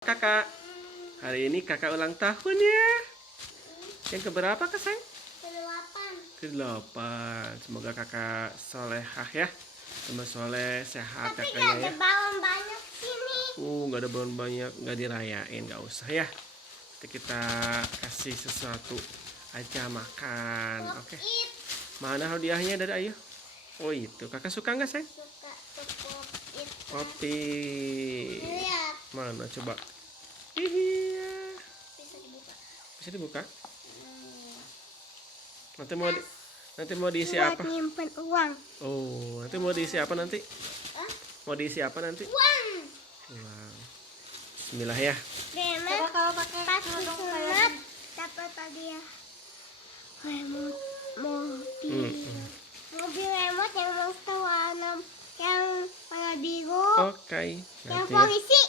Kakak, hari ini kakak ulang tahun ya. Yang keberapa kak sayang? Ke-8. Ke-8. Semoga kakak solehah ya. Tambah soleh, sehat Tapi kakaknya gak ada ya. balon banyak sini. Nggak ada balon banyak, nggak dirayain, nggak usah ya. Kita kasih sesuatu aja makan, oke? It. Mana hadiahnya dari ayah? Oh itu, kakak suka nggak sayang? Suka pop it. Kopi. Lihat. Mana coba? Iya. Bisa dibuka. Bisa dibuka? Hmm. Nanti mau diisi Buat apa? nyimpen uang. Oh, nanti mau diisi apa nanti? Hah? Mau diisi apa nanti? Uang. Wow. Bismillah ya. Coba kalau pakai sunat dapat hadiah. Remote mobil. Mobil remote yang warna biru. Oke. Yang Nanti ya. polisi.